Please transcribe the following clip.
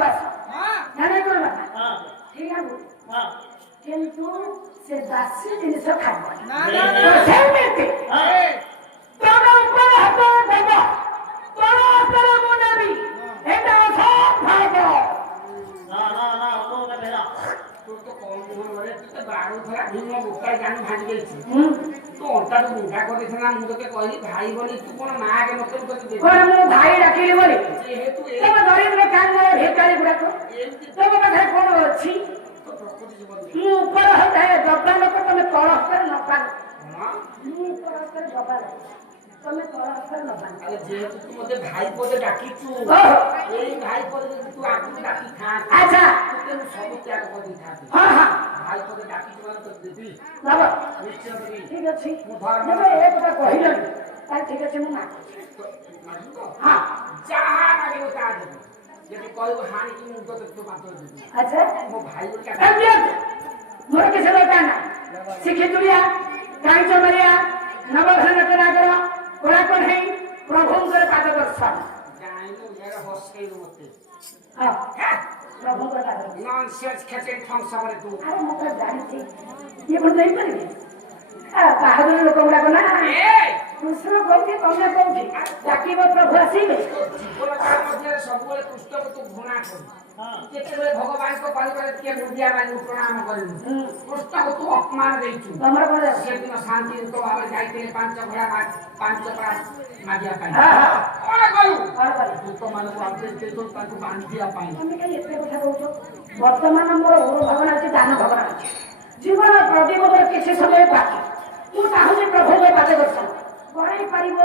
বাস জানে করবা ঠিক আছে কিন্তু সে বাসি জিনিস খাইব না সেମିତି ତମ ଉପରେ ହାତ ଦେବ ତଳ ହାତରେ ମୁଁ ନେବି ଏଟା ସବ ଭାଗ ନା ନା ନା ଅମୋକ ବେରା ତୁ ତ କଣ ମନରେ ତୁ ତ ବାଡୁ ଥରା ଭିନ୍ନ ଗୋଟାଏ ଜାଣି ଭାଙ୍ଗି ଦେଇଛୁ ତୁ ଅଣ୍ଟାରୁ ବୁଢା କରିଦେଇଥିଲା ମୁଁ ତତେ କହିଲି ଭାଇ ବୋଲି ତୁ କଣ ମା କେ ମତେ ତତେ କଣ ମୁଁ ଭାଇ ଡାକିଲି ବୋଲି ଯେହେତୁ ତମ ଗରିବରେ କାମ ଭିକାରୀ ଗୁଡାକ ତମ ପାଖରେ କଣ ଅଛି ତ ପ୍ରକୃତି ଜୀବନ ମୁଁ ଉପର ହାତରେ ଦବା ଲୋକ ତମେ ତଳ ହାତରେ ନବା ମୁଁ ଉପର ହାତରେ ଦବା ଲୋକ ତମେ ତଳ ହାତରେ ନବା ଆରେ ଯେହେତୁ ତୁ ମତେ ଭାଇ ପଦେ ଡାକିଛୁ ଏଇ ଭାଇ ପଦେ ଯଦି ତୁ ଆଗରୁ ଡାକିଥାନ୍ତି ଆଚ୍ଛା ତତେ ମୁଁ ସବୁ ତ୍ୟାଗ କରିଦେଇଥାନ୍ତି ଭାଇ ପଦେ ଡାକିଛୁ ମାନେ ତତେ ଦେବି ନବ ନିଶ୍ଚୟ ଦେବି ଠିକ ଅଛି ମୁଁ ଧର୍ମ ଯେବେ ଏ କଥା କହିଲନି ତାହେଲେ ଠିକ ଅଛି ମୁଁ ମାଗୁଛି ହଁ ଯାହା ମାଗିବ ତାହା ଦେବି ଯଦି କହିବ ହାଣିକି ମୁଁ ତତେ ତୁ ମାତ୍ର ଦେବି ଆଚ୍ଛା ମୋ ଭାଇ ବୋଲି ମୋର କିଛି ଦରକାର ନା ଶିଖିତୁଳିଆ କାଇଁଚ ମାରିଆ ନବଘନ କଳାକର କଳା କଢ଼େଇ ପ୍ରଭୁଙ୍କର ପାଦ ଦର୍ଶନ ଜାଣିଲୁ ଏଇଟା ହସେଇଲୁ ମତେ ହଁ ପ୍ରଭୁଙ୍କର ପାଦ ଦର୍ଶନ ନନସେନ୍ସ ଖେଚେଇ ଠଂସବରେ ତୁ ଆରେ ମୁଁ ତ ଜାଣିଛି ଇଏ କଣ ଦେଇପାରିବେ ବାହାଦୁର ଲୋକ ଗୁଡାକ ନା କୃଷ୍ଣ କହୁଛି ତମେ କହୁଛି ଡାକିବ ପ୍ରଭୁ ଆସିବେ ଜୀବନ କାଳ ମଧ୍ୟରେ ସବୁବେଳେ କୃଷ୍ଣକୁ ତୁ ଘୃଣା କରୁ ଯେତେବେଳେ ଭଗବାନଙ୍କ ପରିବାରରେ ଟିକେ ମୁଣ୍ଡିଆ ମାରି ପ୍ରଣାମ କରିବୁ କୃଷ୍ଣକୁ ତୁ ଅପମାନ ଦେଇଛୁ ତମର କଣ ସେଦିନ ଶାନ୍ତିୟୁତ ଭାବରେ ଯାଇଥିଲେ ପାଞ୍ଚ ଘୋଡ଼ା ମାଗିବା ପାଇଁ କଣ କଲୁ ଦୂତମାନଙ୍କୁ ଆଦେଶ ଦେଇଥିଲୁ ତାଙ୍କୁ ବାନ୍ଧିବା ପାଇଁ ତମେ କାହିଁ ଏତେ କଥା କହୁଛ ବର୍ତ୍ତମାନ ମୋର ଗୁରୁ ଭାବନା ଅଛି ଦାନ ଭାବନା ଅଛି ଜୀବନ ପ୍ରତିବଦର କିଛି ସମୟ ବାକି ମୁଁ ଚାହୁଁଛି ପ୍ରଭୁଙ୍କ ପାଦ ଦର୍ଶନ କରେଇ ପାରିବ